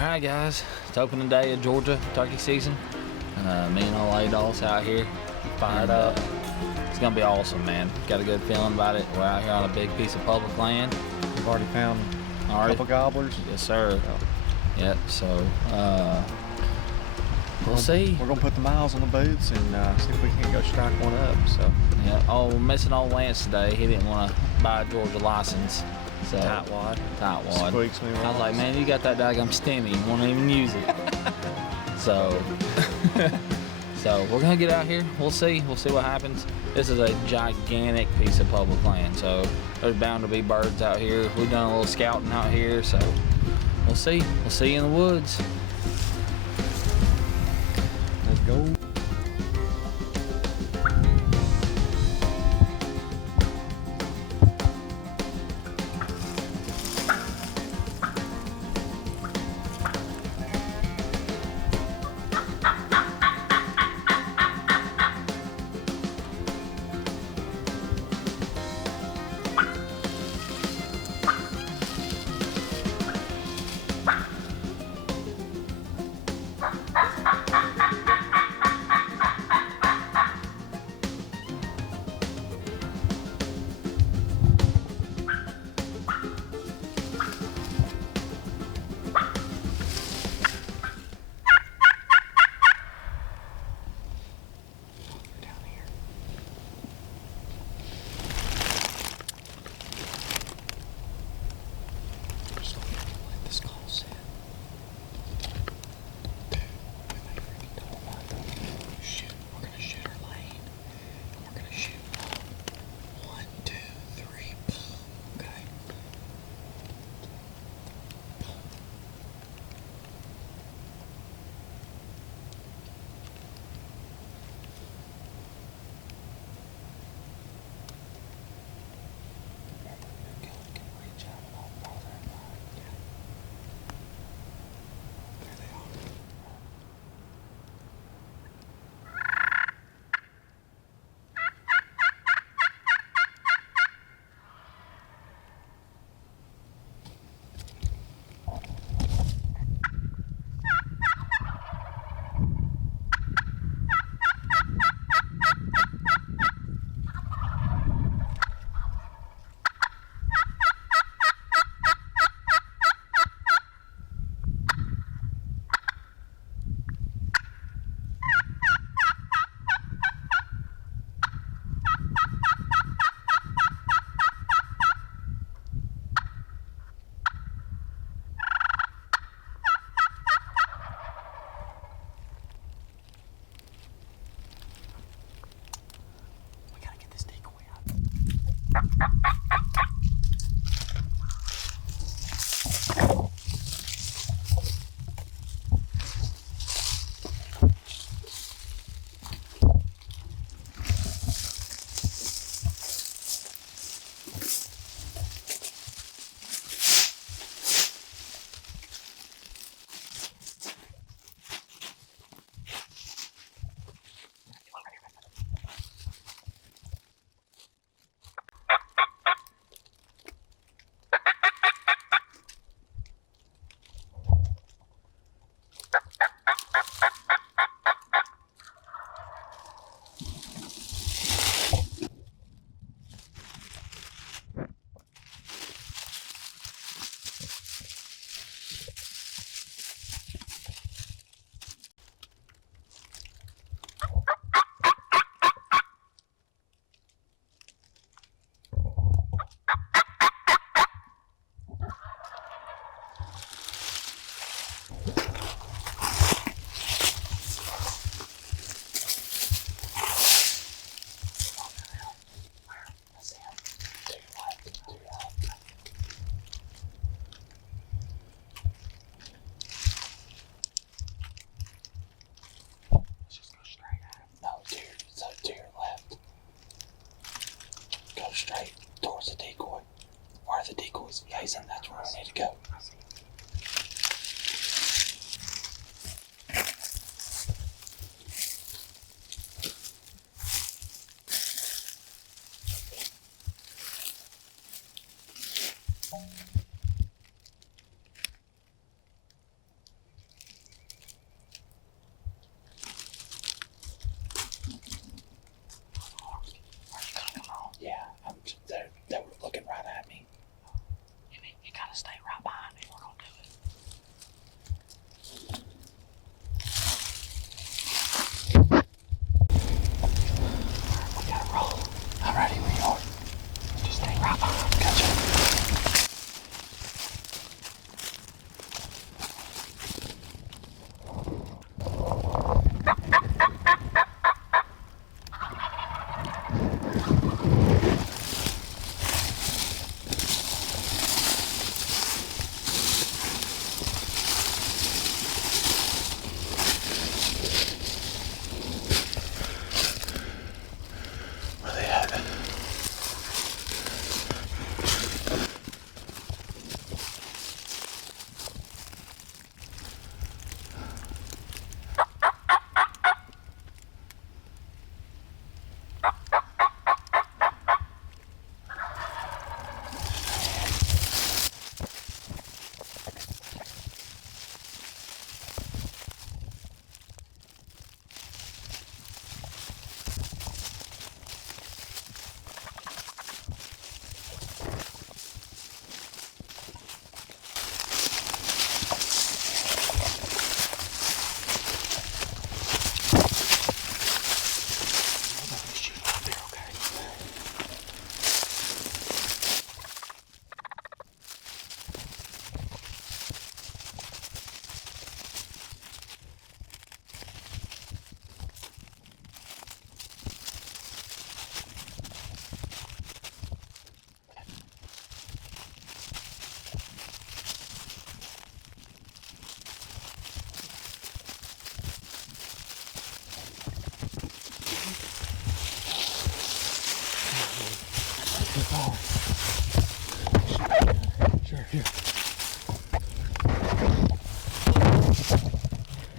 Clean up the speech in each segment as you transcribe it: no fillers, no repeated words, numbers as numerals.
Alright guys, it's opening day of Georgia turkey season. Me and old A-Dolls out here, fired up. It's gonna be awesome, man. Got a good feeling about it. We're out here on a big piece of public land. We've already found a couple gobblers. Yes sir. Yep, so we'll see. We're gonna put the miles on the boots and see if we can go strike one up. So yeah. Oh, we're missing old Lance today. He didn't want to buy a Georgia license. So tightwad. Squeaks me. I was like, man, you got that daggum stimmy. You won't even use it. So we're gonna get out here. We'll see. We'll see what happens. This is a gigantic piece of public land, so there's bound to be birds out here. We've done a little scouting out here, so we'll see. We'll see you in the woods. Let's go.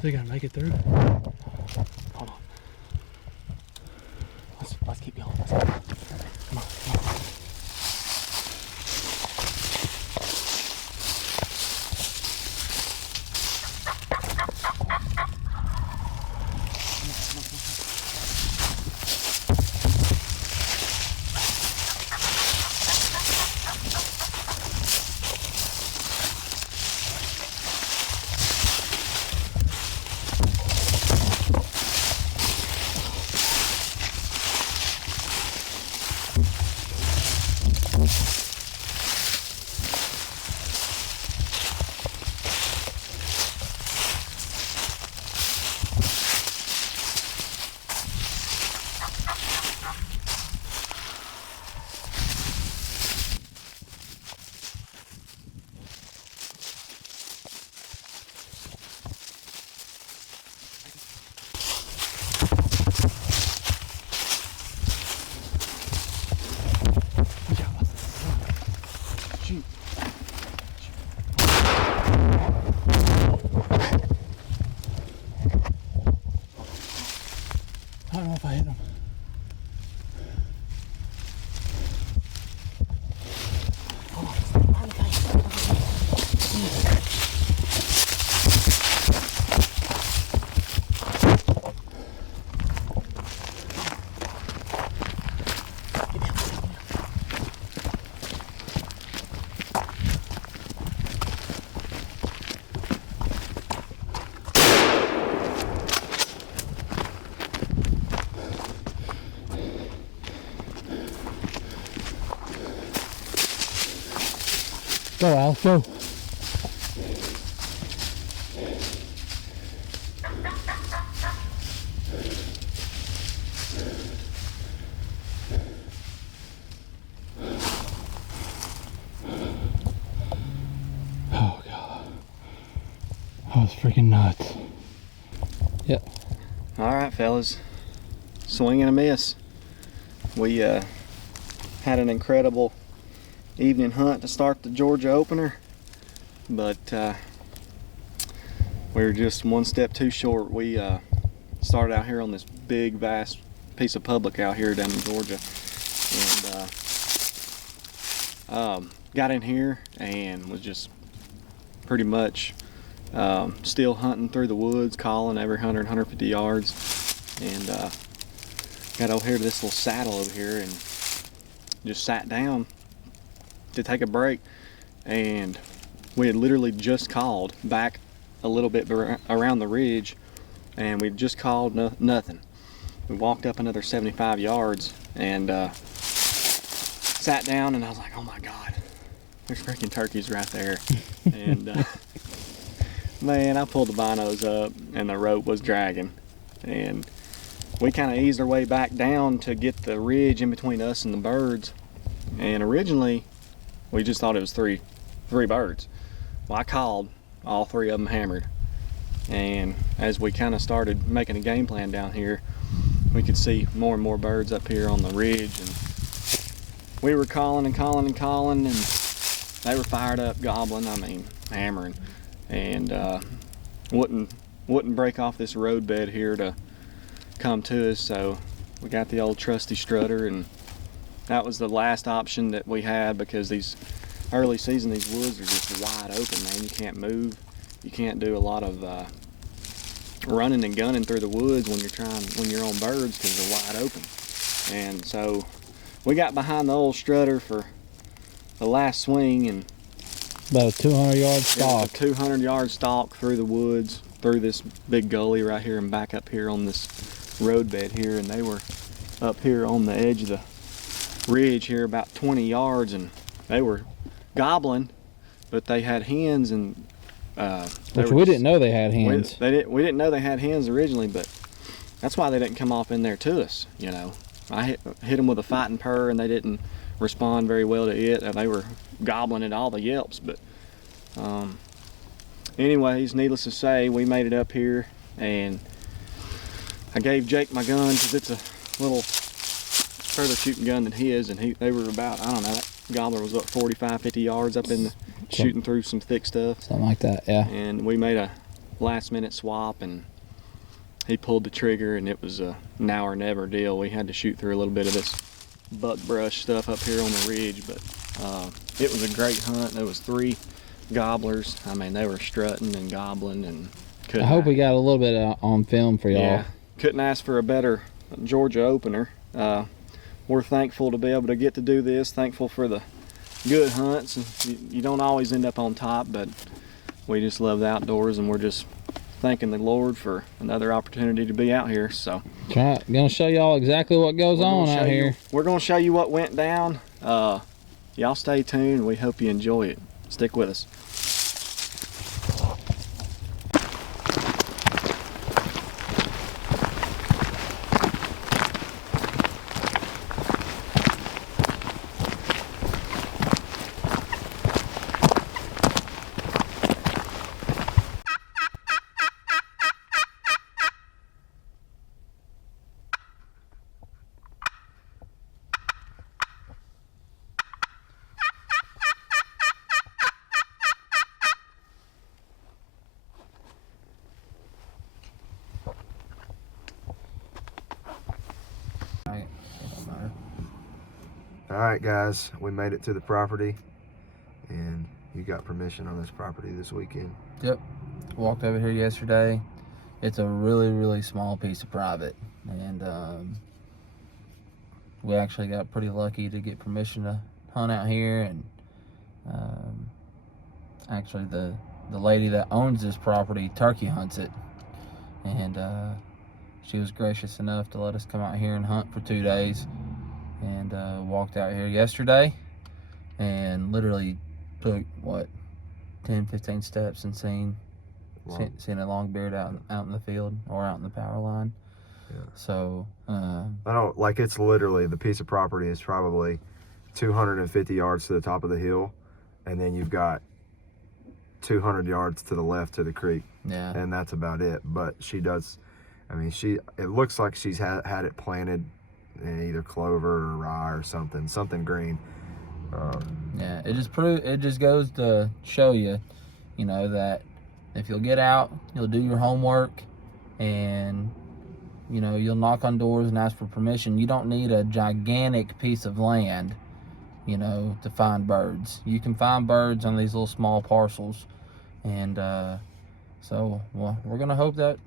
They're gonna make it through. Hold on. Let's keep going. Let's go. Come on, come on. I don't know if I hit him. Go, Al, go. Oh, God. That was freaking nuts. Yep. All right, fellas. Swing and a miss. We had an incredible evening hunt to start the Georgia opener, but we were just one step too short. We started out here on this big, vast piece of public out here down in Georgia, and got in here and was just pretty much still hunting through the woods, calling every 100, 150 yards, and got over here to this little saddle over here and just sat down to take a break, and we had literally just called back a little bit around the ridge, and we just called nothing. We walked up another 75 yards and sat down, and I was like, oh my God, there's freaking turkeys right there. And man, I pulled the binos up and the rope was dragging, and we kind of eased our way back down to get the ridge in between us and the birds, and originally we just thought it was three birds. Well, I called, all three of them hammered. And as we kind of started making a game plan down here, we could see more and more birds up here on the ridge. And we were calling and calling and calling, and they were fired up, gobbling, I mean, hammering. And wouldn't break off this road bed here to come to us. So we got the old trusty strutter, and that was the last option that we had, because these early season, these woods are just wide open, man. You can't move. You can't do a lot of running and gunning through the woods when you're on birds, because they're wide open. And so we got behind the old strutter for the last swing, and About a 200-yard stalk. a 200-yard stalk through the woods, through this big gully right here, and back up here on this road bed here. And they were up here on the edge of the ridge here about 20 yards, and they were gobbling, but they had hens, and Which we didn't know they had hens. We didn't know they had hens originally, but that's why they didn't come off in there to us, you know. I hit them with a fighting purr, and they didn't respond very well to it, and they were gobbling at all the yelps. But anyways, needless to say, we made it up here, and I gave Jake my gun, because it's a little further shooting gun than his, and they were about, I don't know, that gobbler was up 45, 50 yards up in the shooting through some thick stuff. Something like that, yeah. And we made a last minute swap, and he pulled the trigger, and it was a now or never deal. We had to shoot through a little bit of this buckbrush stuff up here on the ridge, but it was a great hunt. There was 3 gobblers. I mean, they were strutting and gobbling, and I hope we got a little bit on film for y'all. Yeah, couldn't ask for a better Georgia opener. We're thankful to be able to get to do this, thankful for the good hunts. You don't always end up on top, but we just love the outdoors, and we're just thanking the Lord for another opportunity to be out here. So gonna show y'all exactly what goes on out here. We're gonna show you what went down. Y'all stay tuned. We hope you enjoy it. Stick with us. Alright guys, we made it to the property, and you got permission on this property this weekend. Yep, walked over here yesterday. It's a really small piece of private, and we actually got pretty lucky to get permission to hunt out here. And actually the lady that owns this property turkey hunts it, and she was gracious enough to let us come out here and hunt for 2 days. And walked out here yesterday and literally took, what, 10-15 steps and seen a longbeard out in the field or out in the power line. Yeah. So I don't, like, it's literally, the piece of property is probably 250 yards to the top of the hill, and then you've got 200 yards to the left to the creek. Yeah. And that's about it. But she does, I mean, it looks like she's had it planted in either clover or rye or something green. Yeah, it just goes to show you, you know, that if you'll get out, you'll do your homework, and you know, you'll knock on doors and ask for permission. You don't need a gigantic piece of land, you know, to find birds. You can find birds on these little small parcels, and so, well, we're gonna hope that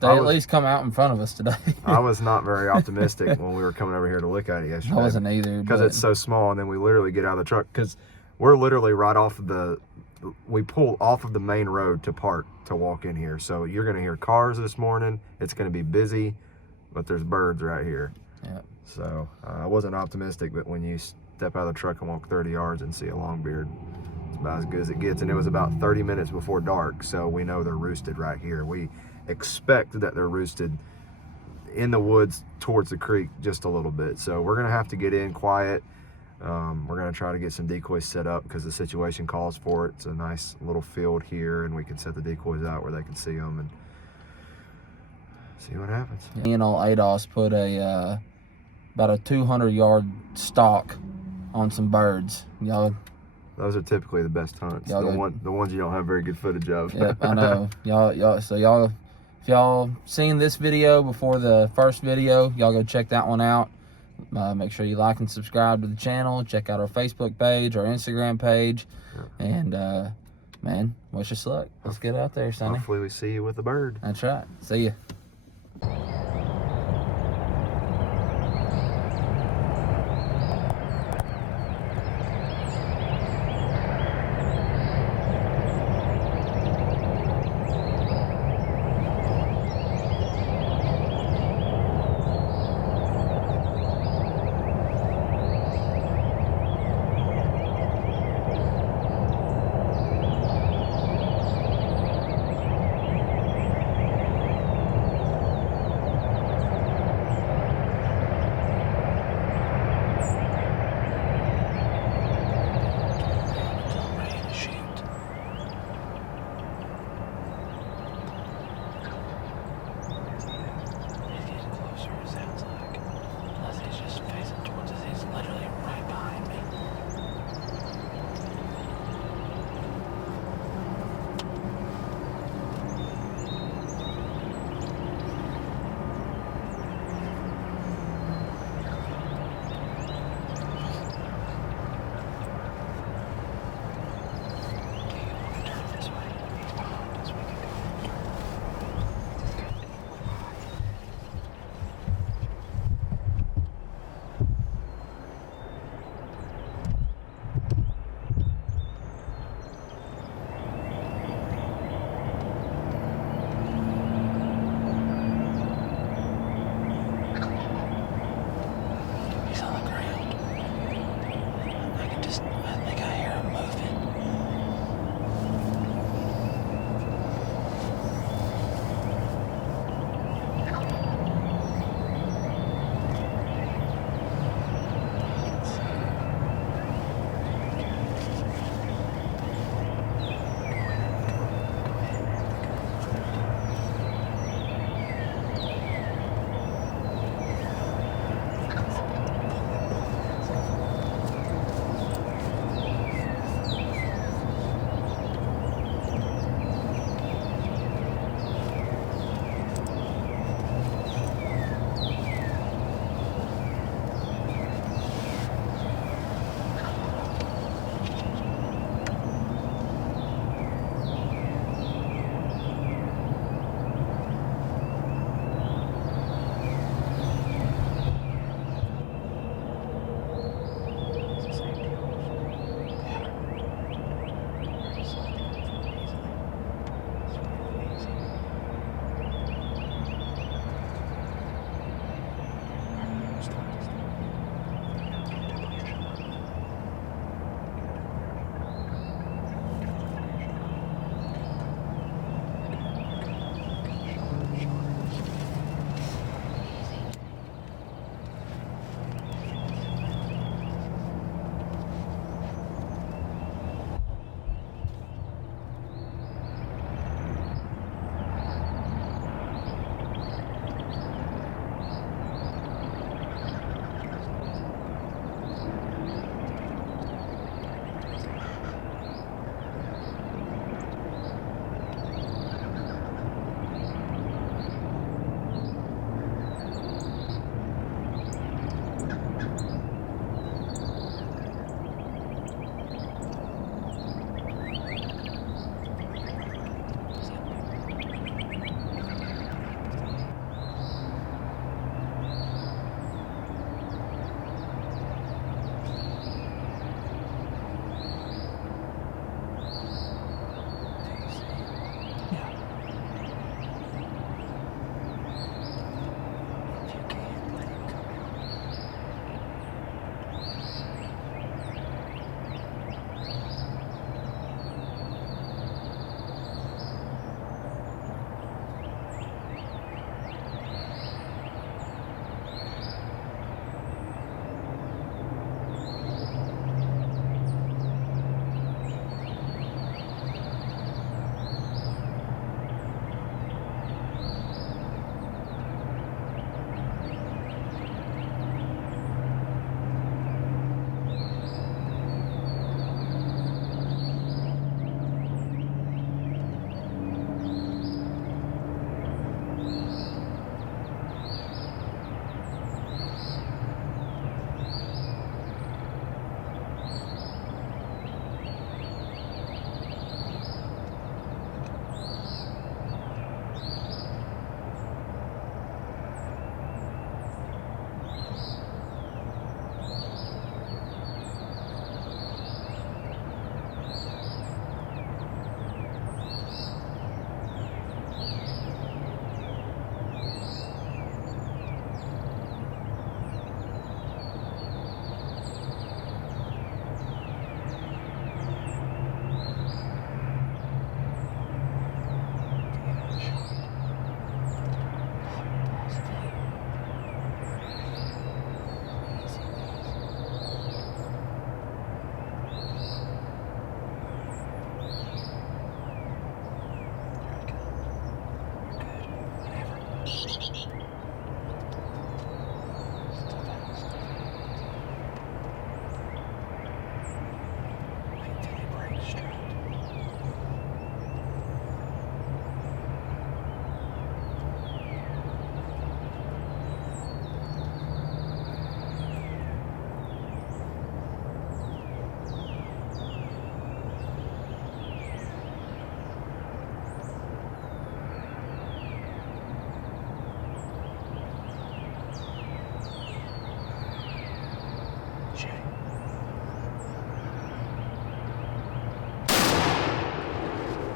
they at least come out in front of us today. I was not very optimistic when we were coming over here to look at it yesterday. I wasn't either. Because it's so small, and then we literally get out of the truck, because we're literally right off of we pull off of the main road to park to walk in here. So you're going to hear cars this morning. It's going to be busy, but there's birds right here. Yeah. So I wasn't optimistic, but when you step out of the truck and walk 30 yards and see a longbeard, it's about as good as it gets. And it was about 30 minutes before dark, so we know they're roosted right here. We expect that they're roosted in the woods towards the creek just a little bit. So we're gonna have to get in quiet. We're gonna try to get some decoys set up because the situation calls for it. It's a nice little field here, and we can set the decoys out where they can see them and see what happens. Me and old ADOS put about a 200-yard stalk on some birds. Y'all, those are typically the best hunts. The ones you don't have very good footage of. Yep, I know. Y'all, if y'all seen this video before the first video, y'all go check that one out. Make sure you like and subscribe to the channel. Check out our Facebook page, our Instagram page. Yeah. And man, wish us luck. Let's get out there, Sonny. Hopefully we see you with a bird. That's right. See ya.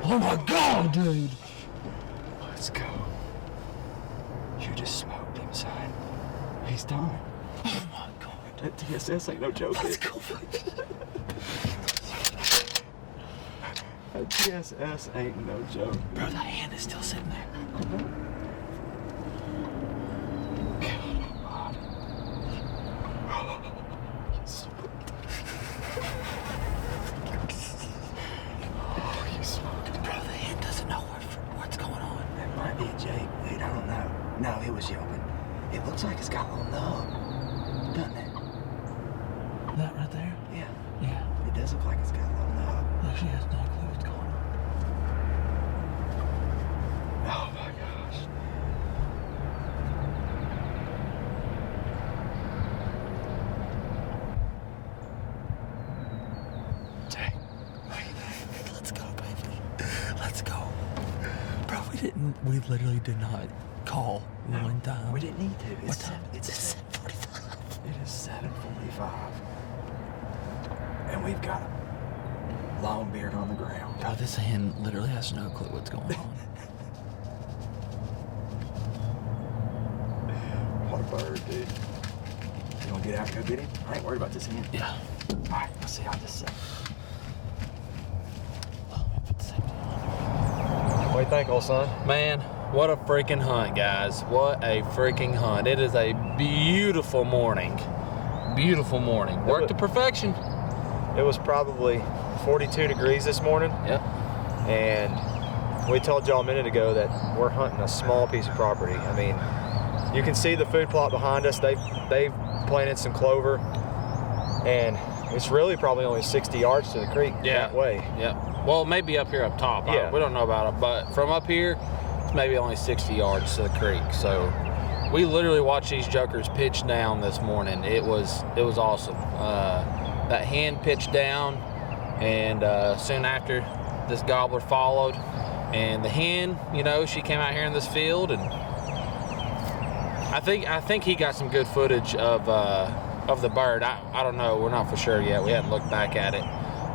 Oh my God, dude! Let's go. You just smoked him, son. He's done. Oh my God. That TSS ain't no joke. Let's go, baby. That TSS ain't no joke. Bro, the hand is still sitting there. No, it was yelping. It looks like it's got a little nub, doesn't it? That right there? Yeah. Yeah. It does look like it's got a little nub. No, she has no clue what's going on. Oh my gosh. Jay, let's go, baby. Let's go. Bro, we literally did not call one time. We didn't need to. What time? It's 7:45. It is 7:45. And we've got a long beard on the ground. Bro, this hen literally has no clue what's going on. What a bird, dude. You wanna get out and go get him? I ain't worried about this hen. Yeah. Alright, let's see how this is. Oh, we put the safety on. What do you think, old son? Man, what a freaking hunt, guys. What a freaking hunt. It is a beautiful morning. Beautiful morning. Work to perfection. It was probably 42 degrees this morning. Yep. And we told y'all a minute ago that we're hunting a small piece of property. I mean, you can see the food plot behind us. They've planted some clover, and it's really probably only 60 yards to the creek that way. Yep. Well, maybe up here up top. Yeah. We don't know about it, but from up here, it's maybe only 60 yards to the creek. So we literally watched these jokers pitch down this morning. It was awesome. That hen pitched down, and soon after, this gobbler followed. And the hen, you know, she came out here in this field, and I think he got some good footage of the bird. I don't know. We're not for sure yet. We haven't looked back at it,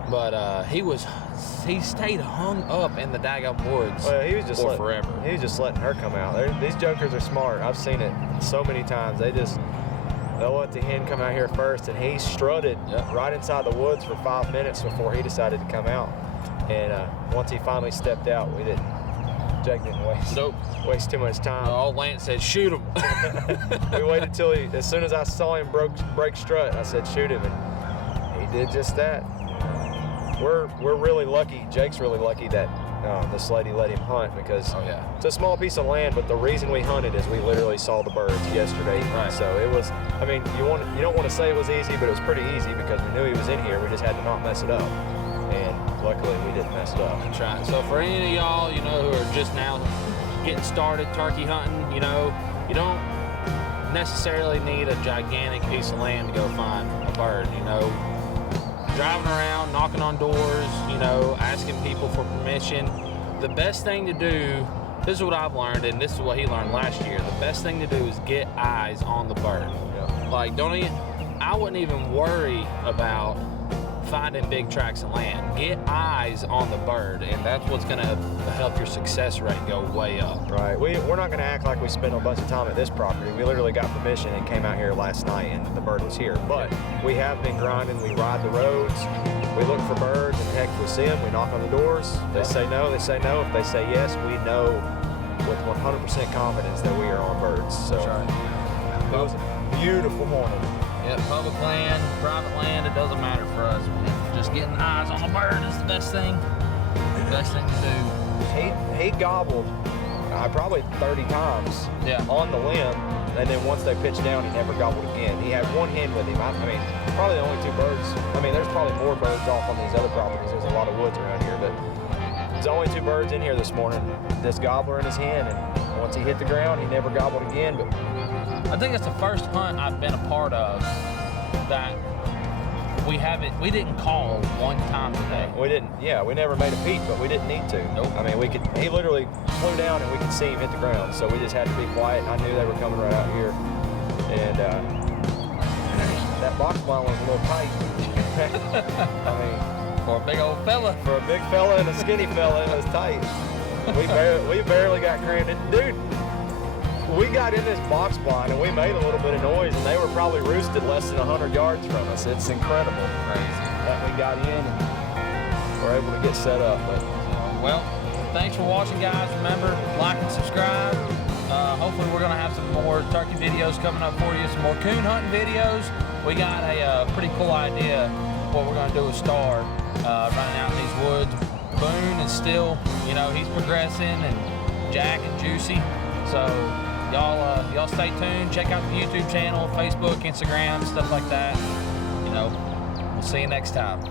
but he stayed hung up in the daggum woods. Well, he was just forever. He was just letting her come out. These jokers are smart. I've seen it so many times. They'll let the hen come out here first, and he strutted right inside the woods for 5 minutes before he decided to come out. And once he finally stepped out, Jake didn't waste too much time. Old Lance said, "Shoot him." We waited till as soon as I saw him break strut, I said, "Shoot him," and he did just that. We're really lucky. Jake's really lucky that this lady let him hunt, because it's a small piece of land, but the reason we hunted is we literally saw the birds yesterday. Right. So it was, I mean, you don't want to say it was easy, but it was pretty easy because we knew he was in here. We just had to not mess it up. And luckily we didn't mess it up. That's right. So for any of y'all, you know, who are just now getting started turkey hunting, you know, you don't necessarily need a gigantic piece of land to go find a bird, you know. Driving around, knocking on doors, you know, asking people for permission. The best thing to do, this is what I've learned, and this is what he learned last year. The best thing to do is get eyes on the bird. Yeah. Like, I wouldn't even worry about finding big tracts of land. Get eyes on the bird, and that's what's going to help your success rate go way up. Right. We're not going to act like we spent a bunch of time at this property. We literally got permission and came out here last night, and the bird was here. But we have been grinding. We ride the roads. We look for birds, and heck, if we see them, we knock on the doors. If they say no, they say no. If they say yes, we know with 100% confidence that we are on birds. So That's right. it was a beautiful morning. Yeah, public land, private land, it doesn't matter for us. Just getting eyes on the bird is the best thing. The best thing to do. He gobbled. probably 30 times on the limb. And then once they pitched down, he never gobbled again. He had one hen with him. I mean, probably the only 2 birds. I mean, there's probably more birds off on these other properties. There's a lot of woods around here, but there's only 2 birds in here this morning. This gobbler and his hen. And once he hit the ground, he never gobbled again. But I think it's the first hunt I've been a part of that we didn't call one time today. we didn't. Yeah, we never made a peep, but we didn't need to. Nope. I mean, he literally flew down and we could see him hit the ground. So we just had to be quiet. And I knew they were coming right out here. And that box blind was a little tight. I mean, For a big old fella. for a big fella and a skinny fella, it was tight. We barely got crammed in. Dude, we got in this box blind and we made a little bit of noise, and they were probably roosted less than 100 yards from us. It's incredible. Crazy. That we got in and were able to get set up. But Well, thanks for watching, guys. Remember, like and subscribe. Hopefully we're going to have some more turkey videos coming up for you, some more coon hunting videos. We got a pretty cool idea what we're going to do with Star running out in these woods. Boone is still, you know, he's progressing, and Jack and Juicy. So y'all stay tuned. Check out the YouTube channel, Facebook, Instagram, stuff like that. You know, we'll see you next time.